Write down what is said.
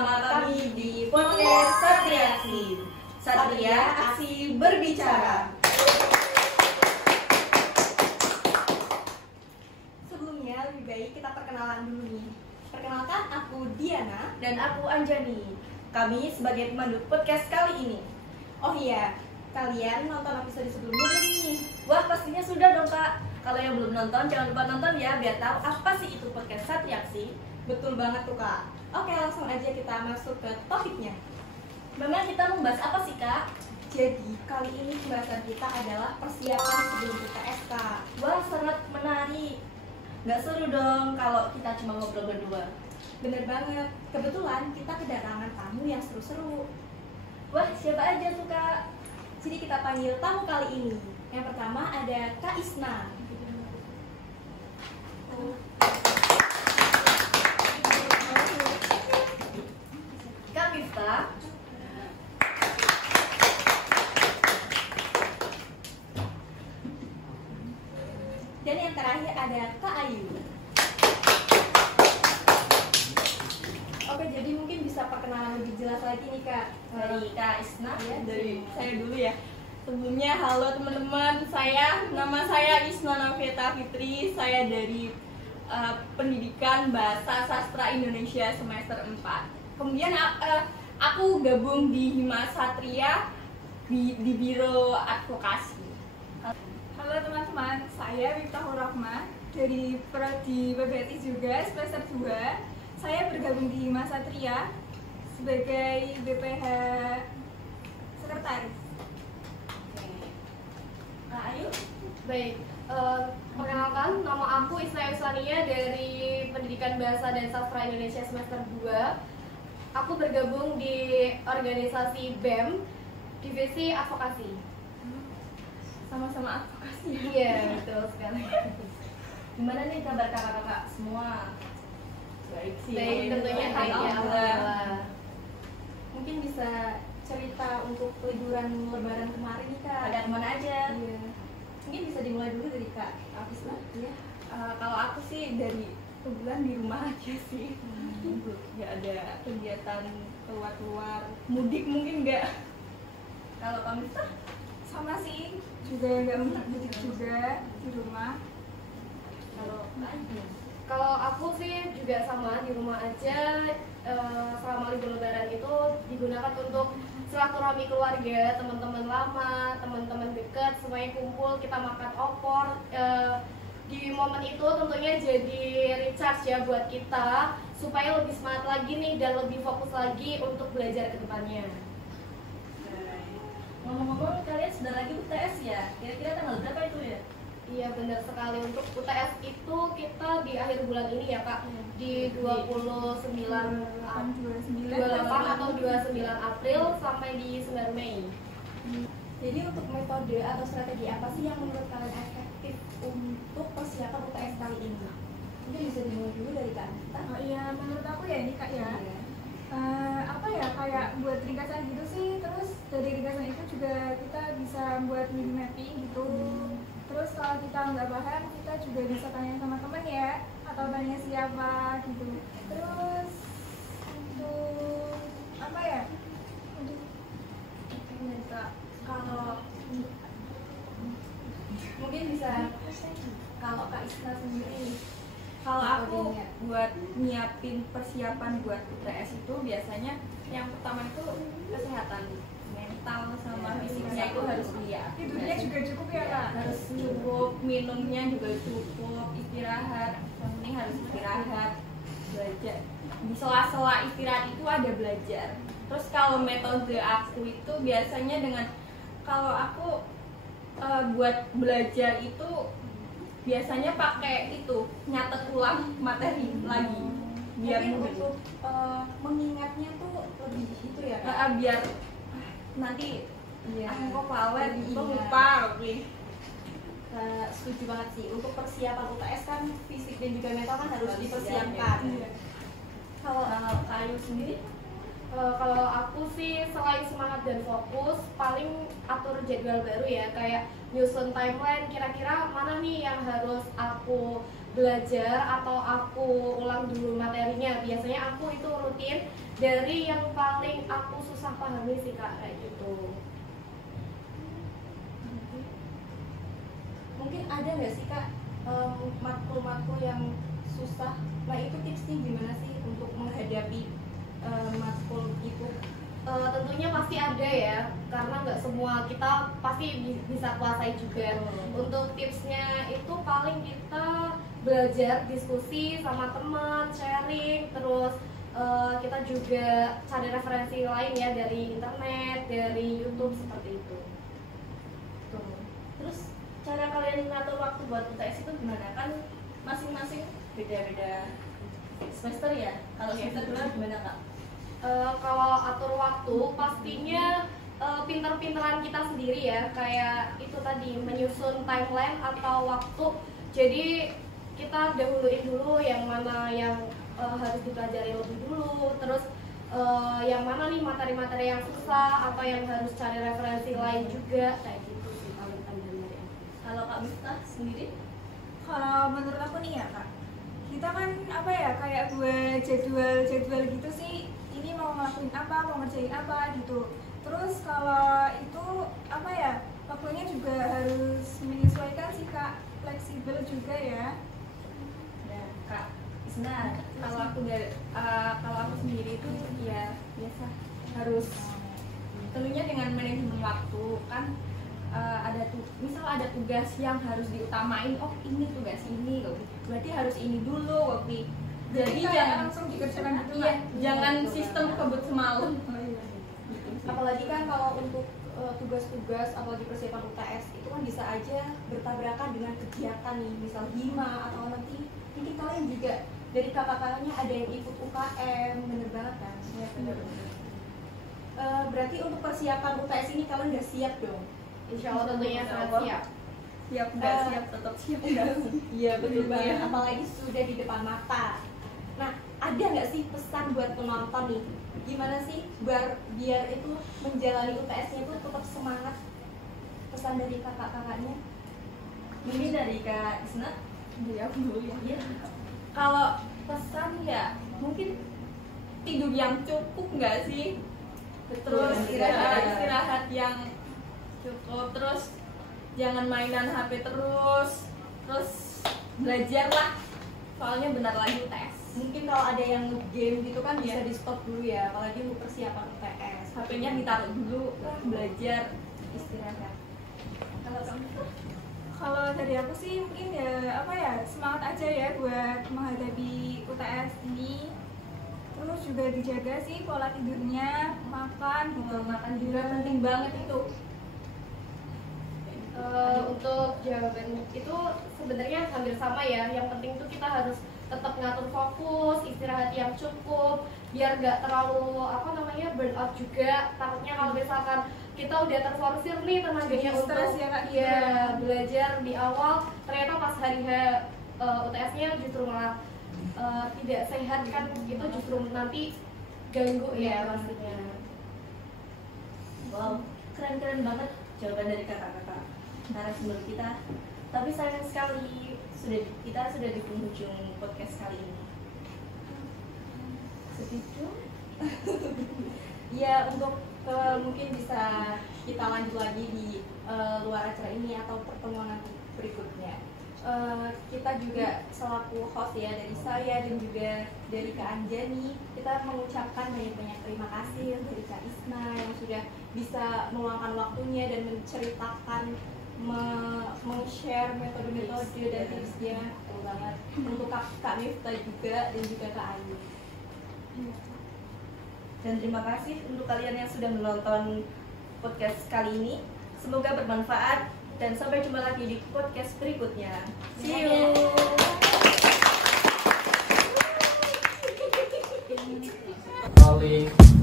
bersama kami di podcast Satria Aksi. Satria Aksi Berbicara. Sebelumnya lebih baik kita perkenalan dulu nih. Perkenalkan, aku Diana Dan aku Anjani. Kami sebagai pemandu podcast kali ini. Oh iya, kalian nonton episode sebelumnya belum nih? Wah, pastinya sudah dong Kak. Kalau yang belum nonton jangan lupa nonton ya, biar tahu apa sih itu podcast Satria Aksi. Betul banget tuh Kak. Oke, langsung aja kita masuk ke topiknya. Memang kita membahas apa sih Kak? Jadi kali ini pembahasan kita adalah persiapan sebelum UTS Kak. Wah, sangat menarik. Nggak seru dong kalau kita cuma ngobrol berdua. Bener banget, kebetulan kita kedatangan tamu yang seru-seru. Wah, siapa aja tuh Kak? Jadi kita panggil tamu kali ini. Yang pertama ada Kak Isna. Kak Miftah. Dan yang terakhir ada Kak Ayu. Oke, jadi mungkin bisa perkenalan lebih jelas lagi nih Kak. Dari Kak Isna. Ya, Dari saya dulu ya. Sebelumnya halo teman-teman, nama saya Isna Novita Fitri. Saya dari Pendidikan Bahasa Sastra Indonesia semester 4. Kemudian aku gabung di Hima Satria di Biro Advokasi. Halo teman-teman, saya Miftahur Rahma dari Prodi PBTI juga semester 2. Saya bergabung di Hima Satria sebagai BPH Sekretaris. Kak Ayu. Baik, perkenalkan nama aku Isna Yusania dari Pendidikan Bahasa dan Sastra Indonesia semester 2. Aku bergabung di organisasi BEM, Divisi Advokasi. Sama-sama advokasi. Iya, betul sekali. Gimana nih kabar kakak-kakak semua? Baik sih. Baik, tentunya baik ya. Alhamdulillah. Mungkin bisa cerita untuk liburan lebaran kemarin nih Kak. Ada kemana aja? Iya. Mungkin bisa dimulai dulu dari Kak Isna. Iya. Kalau aku sih dari kebetulan di rumah aja sih. Nggak ada kegiatan keluar-keluar. Mudik mungkin nggak. Kalau kamu tuh? Sama sih, juga nggak mudik juga di rumah. Kalau Kak Ayu? Kalau aku sih juga sama, di rumah aja. Selama libur lebaran itu digunakan untuk silaturahmi keluarga, teman-teman lama, teman-teman dekat, semuanya kumpul, kita makan opor. Di momen itu tentunya jadi recharge ya buat kita, supaya lebih semangat lagi nih dan lebih fokus lagi untuk belajar ke depannya. Ngomong-ngomong, kalian sudah lagi UTS ya? Kira-kira tanggal berapa itu ya? Iya benar sekali, untuk UTS itu kita di akhir bulan ini ya Kak, di 28 atau 29 April sampai di 9 Mei. Jadi untuk metode atau strategi apa sih yang menurut kalian efektif untuk persiapan UTS kali ini? Mungkin bisa dimulai dulu dari Kak Anita. Oh iya, menurut aku ya ini Kak ya. Iya. Apa ya, kayak buat ringkasan gitu sih. Terus dari ringkasan itu juga kita bisa buat mini mapping gitu. Terus kalau kita nggak paham, kita juga bisa tanya sama teman ya, atau tanya siapa gitu. Terus untuk apa ya? Untuk Kalau mungkin bisa kalau Kak Isna sendiri. Kalau aku buat nyiapin persiapan buat UTS itu biasanya yang pertama itu kesehatan mental sama fisiknya itu harus dilihat. tidurnya juga cukup ya Kak? Harus cukup, minumnya juga cukup, istirahat, yang penting harus istirahat, belajar. Di sela-sela istirahat itu ada belajar. Terus kalau metode aku itu biasanya dengan kalau aku buat belajar itu biasanya pakai itu nyatet ulang materi lagi biar Mungkin mudah. untuk mengingatnya tuh lebih itu ya Kak. Biar nanti Iya. kok pawet Iya. itu lupa oke. Setuju banget sih, untuk persiapan UTS kan fisik dan juga mental kan harus Harus dipersiapkan. siap, ya. Kalau Kayu sendiri? Kalau aku sih selain semangat dan fokus, paling atur jadwal baru ya, kayak nyusun timeline kira-kira mana nih yang harus aku belajar atau aku ulang dulu materinya. Biasanya aku itu rutin dari yang paling aku susah pahami sih Kak, kayak gitu. Mungkin ada nggak sih Kak matkul-matkul yang susah? Nah itu tipsnya gimana sih untuk menghadapi matkul itu? Tentunya pasti ada ya, karena nggak semua kita pasti bisa kuasai juga. Untuk tipsnya itu paling kita belajar diskusi sama teman, sharing, terus kita juga cari referensi lain ya dari internet, dari YouTube seperti itu. Tuh. Terus cara kalian ngatur waktu buat UTS itu gimana? Kan masing-masing beda-beda semester ya. Kalau semester 2 gimana Kak? Kalau atur waktu pastinya pinter-pinteran kita sendiri ya, kayak itu tadi menyusun timeline atau waktu. Jadi kita dahuluin dulu yang mana yang harus dipelajari lebih dulu, terus yang mana nih materi-materi yang susah, apa yang harus cari referensi lain juga, kayak gitu sih paling pentingnya. Kalau Kak Miftah sendiri? Kalau menurut aku nih ya Kak, kita kan apa ya kayak buat jadwal gitu sih, ini mau ngelakuin apa, mau ngerjain apa gitu. Terus kalau itu apa ya, waktunya juga harus menyesuaikan sih Kak, fleksibel juga ya. Ya, Kak Isna, kalau aku sendiri itu ya biasa harus tentunya dengan manajemen waktu kan. Misal ada tugas yang harus diutamain, oh ini tugas ini loh, berarti harus ini dulu waktu. Jadi jangan langsung dikerjakan gitu. iya, jangan sistem kebut semalam. Apalagi kan kalau untuk tugas-tugas apalagi persiapan UTS itu kan bisa aja bertabrakan dengan kegiatan nih, misal hima atau nanti mungkin kalian juga dari kakak-kakaknya ada yang ikut UKM, bener banget kan? Ya, benar. Berarti untuk persiapan UTS ini kalian udah siap dong? Insya Allah tentunya sangat siap. Siap nggak siap tetap siap nggak? Iya betul banget, apalagi sudah di depan mata. Nah, ada nggak sih pesan buat penonton nih? Gimana sih biar itu menjalani UTS-nya itu tetap semangat? Pesan dari kakak-kakaknya? Mungkin dari Kak Isna? Dari aku dulu ya. Iya. Kalau pesan ya mungkin tidur yang cukup nggak sih? Terus istirahat yang cukup, terus jangan mainan HP terus belajar lah, soalnya bentar lagi tes. Mungkin kalau ada yang game gitu kan bisa di stop dulu ya, apalagi untuk persiapan UTS. HP-nya ditaruh dulu, belajar, istirahat. Kalau kamu? Kalau dari aku sih mungkin ya apa ya, semangat aja ya buat menghadapi UTS ini. Terus juga dijaga sih pola tidurnya, makan gitu. Makan juga penting banget itu. Untuk jawaban itu sebenarnya hampir sama ya. Yang penting tuh kita harus tetap ngatur fokus, istirahat yang cukup, biar nggak terlalu burn out juga. Takutnya kalau misalkan kita udah terforsir nih tenaganya untuk belajar di awal, ternyata pas hari UTS-nya justru malah tidak sehat kan, itu justru nanti ganggu ya pastinya. Wow, keren-keren banget jawaban dari kakak-kakak narasumber kita. Tapi sayang sekali kita sudah di penghujung podcast kali ini. Setuju? Ya untuk mungkin bisa kita lanjut lagi di luar acara ini atau pertemuan nanti berikutnya. Kita juga selaku host ya, dari saya dan juga dari Kak Anjani, kita mengucapkan banyak-banyak terima kasih dari Kak Isna yang sudah bisa meluangkan waktunya dan menceritakan, meng-share metode-metode dan tipsnya. Betul banget. Untuk Kak Miftah juga dan juga Kak Ayu. Dan terima kasih untuk kalian yang sudah menonton podcast kali ini. Semoga bermanfaat dan sampai jumpa lagi di podcast berikutnya. See you. Rolling.